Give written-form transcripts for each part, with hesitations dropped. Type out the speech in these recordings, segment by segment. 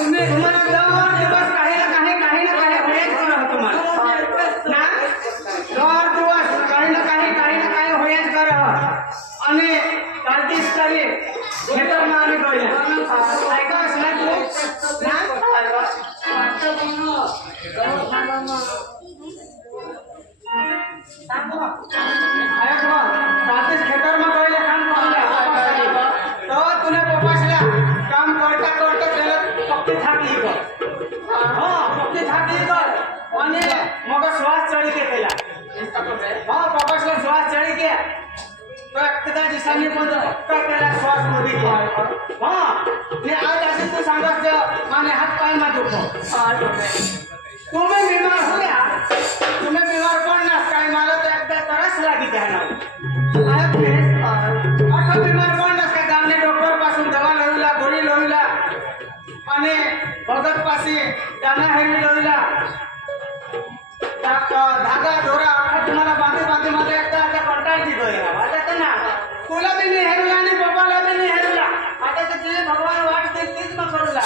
तुम्हाला दर दिवस काही ना काही होयच करत तुम्हाला ना दर दिवस काही ना काही होयच करत आणि कालतीस तारीख खेतरमा आम्ही गया ऐकास ना तू ना कालतीस खेतरमा गया काम करला तो तुने पपासला काम करता त्याला पक्की थाकली कर पक्की थाकली कर आणि मग श्वास चढी के त्याला पपासला श्वास चढी के तो एकदा दिसांनी पण त्याला श्वास मध्ये घ्या ने आज असे तू सांगत माने हात पाय मा दुखो तुम्ही बीमार हो गया तुम्ही बीमार पडणार काय मला तो एकदा तरस लागी द्या ना आता बीमार पडणार काय गावने डॉक्टर पासून दवा लवला गोळी लवला आणि भगत पासी दाना हेरी लवला धागा दोरा तुम्हाला बांधे मध्ये एकदा कंटाळ दिलोय आता ना तुला बी नाही हेरला आणि बाबाला बी नाही हेरला आता ते भगवान वाट देतील मग करूला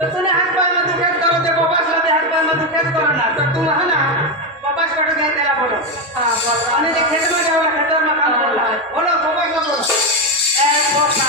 तर तुला हात पाय मध्ये दुखेत करो ते बाबासला ते हात पाय मध्ये दुखेत करो ना तर तू हा ना बाबास कडे घे त्याला बोलो आणि ते खेतमा जावला खेतरमा काम बोलला बोलो बाबासला बोलो ए बाबा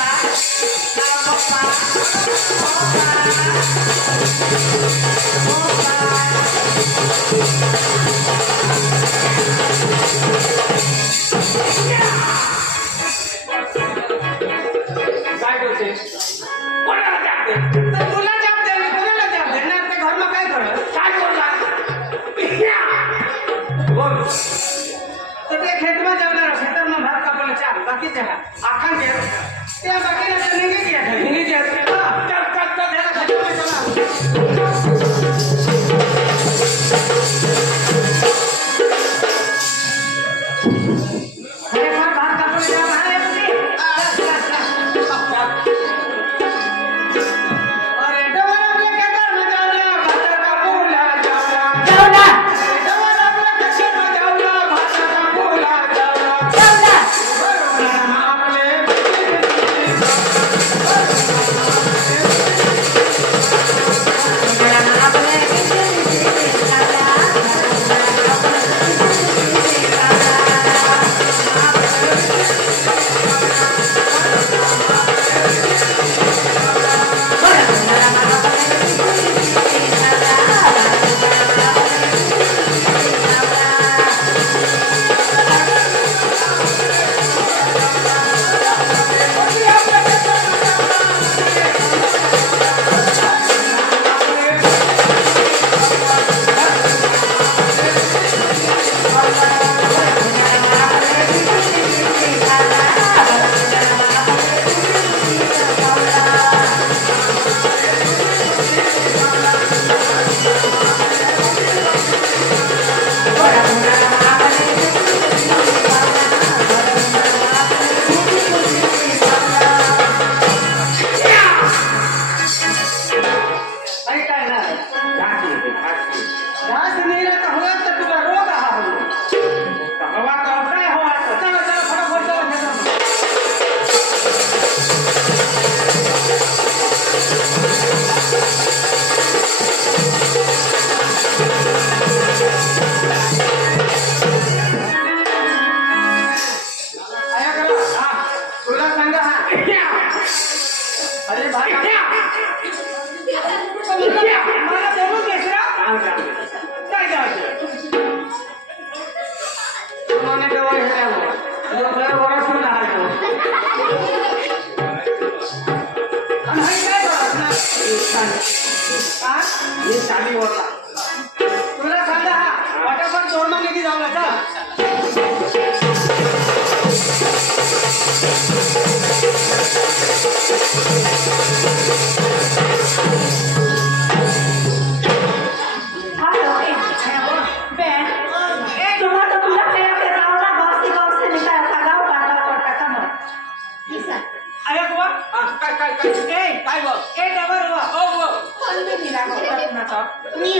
Ni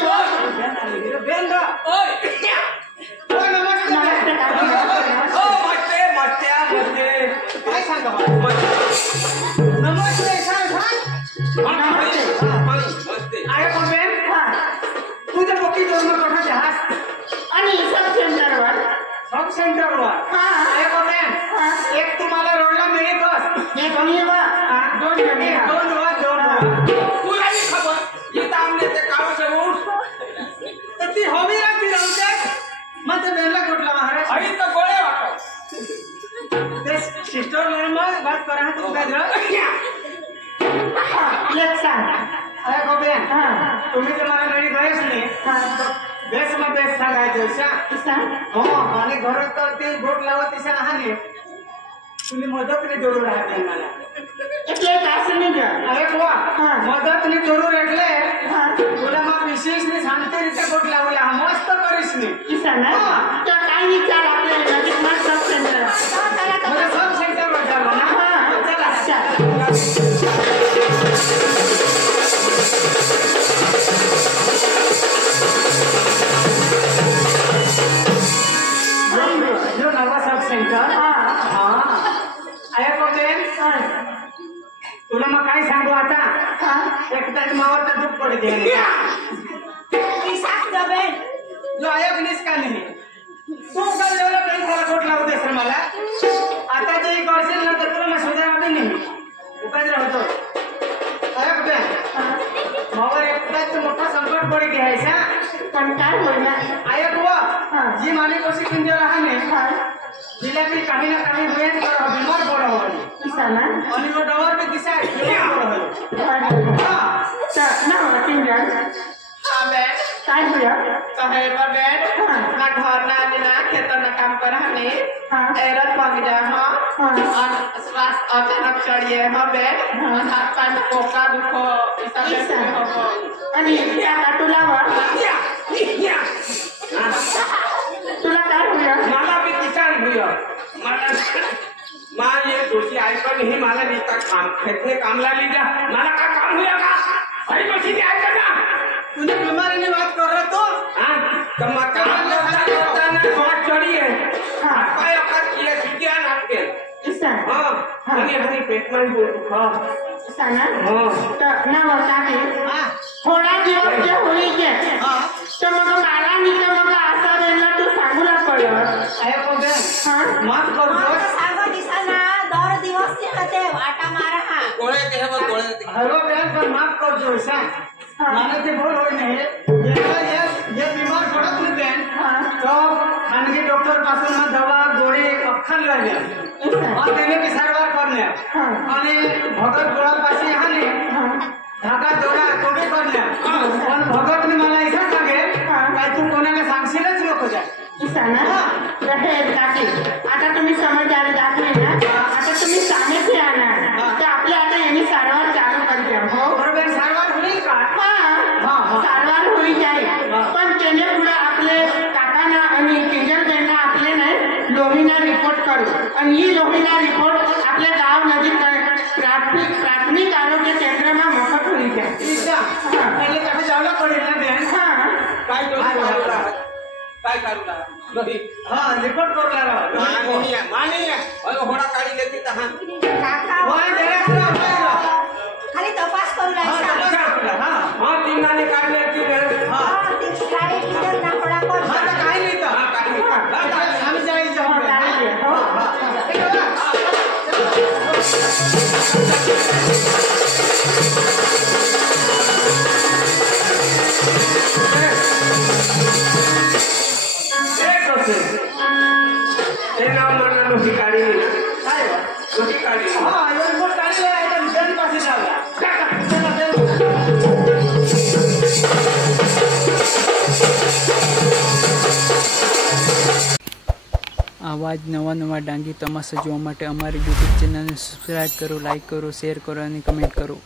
सेंटरवर हा. आहे का मॅम? हा. एक तुम्हाला रोडला मिळतच हे कमी बा दोन जणी बा. दोन वर दोन वर. तुलाही खबर इथं आमने ते कामाचं उठ तर ती हवी राहती राहते मग ते बेनला कुठला महाराज आई तर गोळे वाटो ते सिस्टर मग बात करा तू काय एक सांग. अरे गो बेन हा. तुम्ही तर मला नवी गयच नाही हा. बेस मग बेस सांगायचं सांग. हो आणि घरात तर ते गोट लावत तिच्या लहान तुम्ही मदतने जोडून राहते मला એટલે કાસ નહીં ગયો. अरे बुवा हा. मदतने जोडून એટલે હા. तुला मग विशेषने शांती રીતે गोट लावला मस्त करीस मी ઈસા ના हा. તો કાઈ વિચાર આપણે નજીકમાં સબ સેન્ટર मला सब सेंटर वर जावं ना હા चला ચાલ. जो नवा सब सेंटर હા. हा आहे का बेन હા. तुला मग काय सांगू आता હા. एकदा मावर तर दुःख पडते जो आयोग निसका नाही तू काय जेवढा काही मला गोट लावू देस रे मला आता जे करशील ना तर तुला मी सुधारा बी नाही उपाय राहतो आयोग बेन मावर एकदाच मोठा संकट पडी घ्यायचा પણ काय होईना. आयोग बुवा हा. जी माने कशी पिंजरा राहणे હા. तिला बी काही ना काही होईल तर बिमार पडा होईल ઈસા ના आणि वो डवर बी दिसाय बिमार पडा होईल હા. हा તો ના હોય પિંજર हा बेन काय होया. साहेब बेन हा. ना घर ना आणि ना खेतरना काम कर हने हा. एरत मांग जा हा. और स्वास्थ्य अचानक चढ़िए हाँ बेन हा. हाथ पैर में कोका दुखो ऐसा ईसा. हो आणि त्या तुला तुला काय होया. मला बी विचार हुआ मला माँ ये दोषी आयकर नहीं मला नीता काम खेतने काम ला लीजा मला का काम हुआ का भाई मछली नहीं आयकर ना तूने बीमारी ने बात कर रहा तो हाँ कमा काम करता ना बात चढ़ी है हाँ. पाए औकात किया सीखिया नाटके ईसा. हाँ हनी हनी पेट में बोल हाँ ईसा ना हाँ તો ના હોતા કે हाँ થોડા દિવસ જે હોઈ છે हाँ તો મગ મારા નીચે મગ આશા રહેલા તો સાંગુલા પડ્યો. आया को बेन હા. माफ कर दो गोळे ते हे बघ गोळे ते. हॅलो बेन पण माफ कर दो ऐसा हाँ. माने ते बोल होई नहीं ये बीमार पड़त नहीं बेन હા. तो खानगी डॉक्टर पासून मग दवा गोळी अख्खन लढल्या ईसा. आणि त्याने बी सारवार करण्या हा. आणि भगत गोळापाशी हाने હા. धागा दोरा तोडे करण्या पण भगतने मला इथं सांगेल हा. काय तू कोणाला सांगशीलच नको जा ईसा ना तर हे काकी आता तुम्ही समजदारी दाखवली ना आता तुम्ही सामेच येणार तर आपले आता यांनी सारवार चालू करते हो. बरोबर सारवार होईल का हा. हा. सारवार होई जाईल हा. पण त्याने पुढे आपले काकांना आणि किंजल त्यांना आपले नाही लोहिना रिपोर्ट करू आणि ही लोहिना रिपोर्ट आपल्या गाव नजीक प्राथमिक आरोग्य केंद्रमा मफत होई जाईल. इच्छा पहिले त्याला जावला पडेल ना बेन हा. काय करू राहत? काय करू राहत? नाही. हा रिपोर्ट करू लागला मानी आहे. अरे होडा काढी लेती तर हा. वाय डायरेक्ट खाली तपास करू लागला हा तीन नाणे काढले की हा आता काही नाही तर आम्ही जायचं हो, चालेल. हो. ते नाव मला लोही काढी काय लोही काढी हा रिपोर्ट काढले आहे तर पाशी जाऊया આવા જ નવા નવા ડાંગી તમાશા જોવા માટે અમારી યુટ્યુબ ચેનલને સબસ્ક્રાઈબ કરો, લાઈક કરો, શેર કરો અને કમેન્ટ કરો.